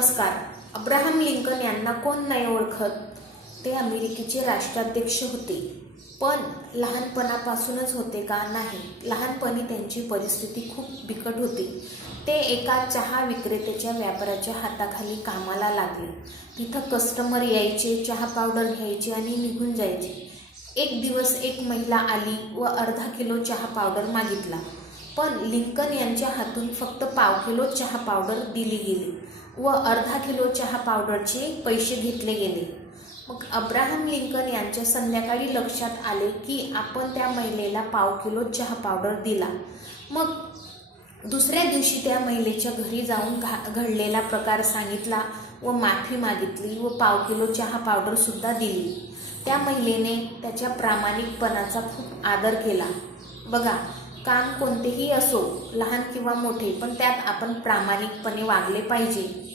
नमस्कार. Abraham Lincoln यांना कोण नाही ओळखत. ते अमेरिकेचे राष्ट्राध्यक्ष होते. पण लहानपणापासूनच होते का? नाही. लहानपणी त्यांची परिस्थिती खूप बिकट होती. ते एका चहा विक्रेत्याच्या व्यापाऱ्याच्या हाताखाली कामाला लागले. तिथं कस्टमर यायचे, चहा पावडर घ्यायचे आणि निघून जायचे. एक दिवस एक महिला आली व अर्धा किलो चहा पावडर मागितला. पण लिंकन यांच्या हातून फक्त पाव किलो चहा पावडर दिली गेली व अर्धा किलो चहा पावडरचे पैसे घेतले गेले. मग अब्राहम लिंकन यांच्या संध्याकाळी लक्षात आले की आपण त्या महिलेला पाव किलो चहा पावडर दिला. मग दुसऱ्या दिवशी त्या महिलेच्या घरी जाऊन घडलेला प्रकार सांगितला व माफी मागितली व पाव किलो चहा पावडरसुद्धा दिली. त्या महिलेने त्याच्या प्रामाणिकपणाचा खूप आदर केला. बघा, काम कोणतेही असो, लहान किंवा मोठे, पण त्यात आपण प्रामाणिकपणे वागले पाहिजे.